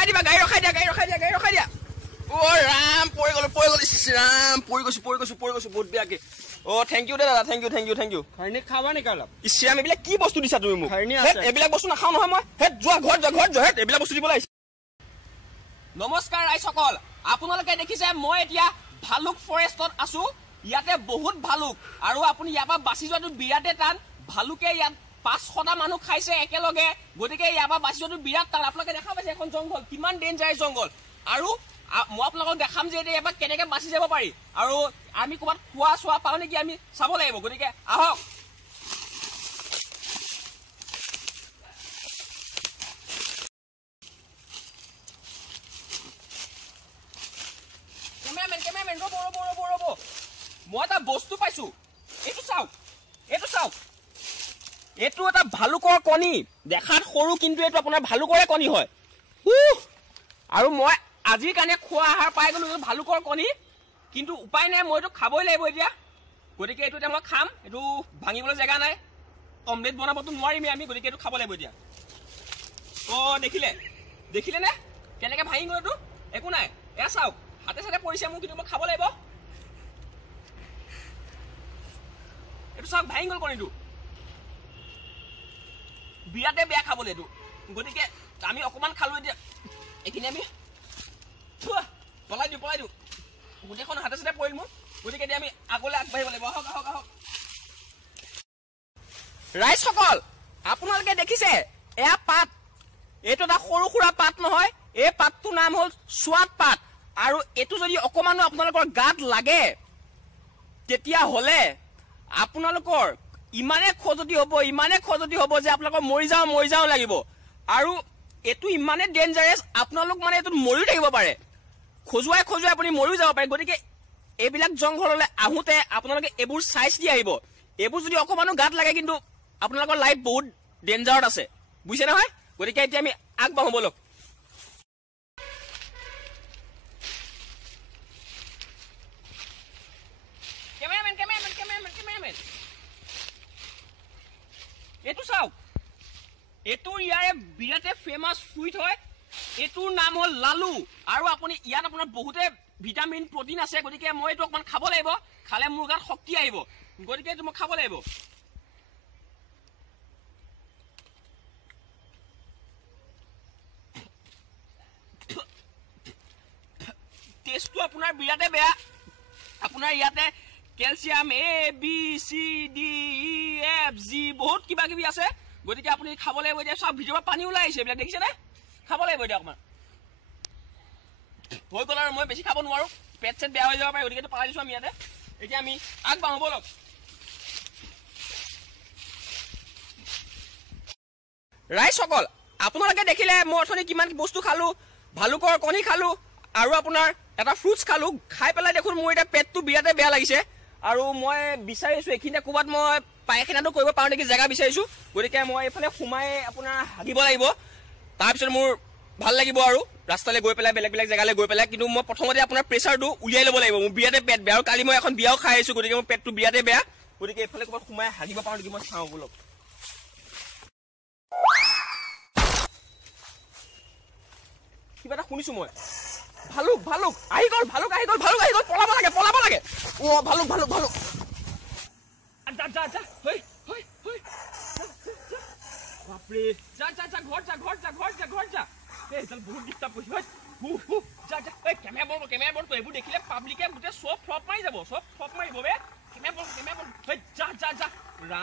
ৰখাই দিবা গাড়ী ৰখাই দিয়া ও ৰাম পৰি গ'ল ৰাম পৰি গৈছো বহুত বেয়াকে ও থেংক ইউ দাদা থেংক ইউ খাইনি খাবা নেকি অলপ ইছৰাম এইবিলাক কি বস্তু দিছা তুমি মোক খাইনি আছে এইবিলাক বস্তু নাখাও নহয় মই হেট যোৱা ঘৰত যোৱা এইবিলাক বস্তু দিবলৈ আহিছে নমস্কাৰ ৰাইজসকল আপোনালোকে দেখিছে মই এতিয়া ভালুক ফৰেষ্টত আছো ইয়াতে বহুত ভালুক আৰু আপুনি ইয়াৰ পৰা বাচি যোৱাটো বিৰাটে টান ভালুকে ইয়াত 500টা মানুহ খাইছে একেলগে গতিকে ইয়াৰ পৰা বাচি যোৱাটো বিৰাট টান আপোনালোকে দেখা পাইছে এখন জংঘল কিমান ডেঞ্জাৰাছ জংঘল আৰু মই আপোনালোকক দেখাম যে ইয়াৰ পৰা কেনেকৈ বাচি যাব পাৰি আৰু আমি ক'ৰবাত খোৱা চোৱা পাওঁ নেকি আমি চাব লাগিব গতিকে আহক কেমেৰামেন ৰ'ব মই এটা বস্তু পাইছো এইটো চাওক এইটো এটা ভালুকৰ কণী দেখাত সৰু কিন্তু এইটো আপোনাৰ ভালুকৰে কণী হয় আৰু মই আজিৰ কাৰণে খোৱা আহাৰ পাই গ'লো ভালুকৰ কণী কিন্তু উপায় নাই মই এইটো খাবই লাগিব এতিয়া গতিকে এইটো এতিয়া মই খাম এইটো ভাঙিবলৈ জেগা নাই অমলেট বনাবতো নোৱাৰিমেই আমি গতিকে এইটো খাব লাগিব এতিয়া অ' দেখিলে নে কেনেকৈ ভাঙি গ'ল এইটো একো নাই এয়া চাওক হাতে চাতে পৰিছে মোক কিন্তু মই খাব লাগিব এইটো চাওক ভাঙি গ'ল কণীটো বিৰাটে বেয়া খাবলৈ এইটো গতিকে আমি অকণমান খালো এতিয়া এইখিনি আমি পলাই দিওঁ গোটেইখন হাতে চাতে পৰিল মোৰ গতিকে এতিয়া আমি আগলৈ আগবাঢ়িব লাগিব আহক ৰাইজসকল আপোনালোকে দেখিছে এয়া পাত এইটো এটা সৰু সুৰা পাত নহয় এই পাতটোৰ নাম হ'ল চোৱাত পাত আৰু এইটো যদি অকণমানো আপোনালোকৰ গাত লাগে তেতিয়াহ'লে আপোনালোকৰ ইমানে খজতি হ'ব যে আপোনালোকৰ মৰি যাওঁ লাগিব আৰু এইটো ইমানে ডেঞ্জাৰাছ আপোনালোক মানে এইটোত মৰিও থাকিব পাৰে খজুৱাই আপুনি মৰিও যাব পাৰে গতিকে এইবিলাক জংঘললৈ আহোঁতে আপোনালোকে এইবোৰ চাই চিতি আহিব এইবোৰ যদি অকণমানো গাত লাগে কিন্তু আপোনালোকৰ লাইফ বহুত ডেঞ্জাৰত আছে বুজিছে নহয় গতিকে এতিয়া আমি আগবাঢ়ো ব'লক কেমেৰামেন এইটো চাওক এইটো ইয়াৰে বিৰাটে ফেমাছ ফ্ৰুইট হয় এইটোৰ নাম হ'ল লালু আৰু আপুনি ইয়াত আপোনাৰ বহুতে ভিটামিন প্ৰটিন আছে গতিকে মই এইটো অকণমান খাব লাগিব খালে মোৰ গাত শক্তি আহিব গতিকে এইটো মই খাব লাগিব টেষ্টটো আপোনাৰ বিৰাটে বেয়া আপোনাৰ ইয়াতে calcium A B C D E F G বহুত কিবা কিবি আছে গতিকে আপুনি খাব লাগিব এতিয়া চব ভিতৰৰ পৰা পানী ওলাই আহিছে এইবিলাক দেখিছেনে খাব লাগিব এতিয়া অকণমান হৈ গ'ল আৰু মই বেছি খাব নোৱাৰো পেট চেট বেয়া হৈ যাব পাৰে গতিকে পেলাই দিছোঁ আমি ইয়াতে এতিয়া আমি আগবাঢ়ো ব'লক ৰাইজসকল আপোনালোকে দেখিলে মই অথনি কিমান বস্তু খালো ভালুকৰ কণী খালো আৰু আপোনাৰ এটা ফ্ৰুটছ খালো খাই পেলাই দেখোন মোৰ এতিয়া পেটটো বিৰাটে বেয়া লাগিছে আৰু মই বিচাৰিছোঁ এইখিনিতে ক'ৰবাত মই পায়খানাটো কৰিব পাৰোঁ নেকি জেগা বিচাৰিছোঁ গতিকে মই এইফালে সোমাই আপোনাৰ হাগিব লাগিব তাৰপিছত মোৰ ভাল লাগিব আৰু ৰাস্তালৈ গৈ পেলাই বেলেগ জেগালৈ গৈ পেলাই কিন্তু মই প্ৰথমতে আপোনাৰ প্ৰেছাৰটো উলিয়াই ল'ব লাগিব মোৰ বিৰাটে পেট বেয়া আৰু কালি মই এখন বিয়াও খাই আহিছোঁ গতিকে মোৰ পেটটো বিৰাটে বেয়া গতিকে এইফালে ক'ৰবাত সোমাই হাগিব পাৰোঁ নেকি মই চাওঁ ব'লক কিবা এটা শুনিছোঁ মই ভালুক আহি গ'ল পলাব লাগে অ ভালুক বাপৰে যা ঘৰত যা এইডাল বহুত ডিষ্টাৰ্ব কৰিছে যা কেমেৰা বন্ধ এইবোৰ দেখিলে পাব্লিকে গোটেই চব ফ্লপ মাৰি যাব বে কেমেৰা বন্ধ যা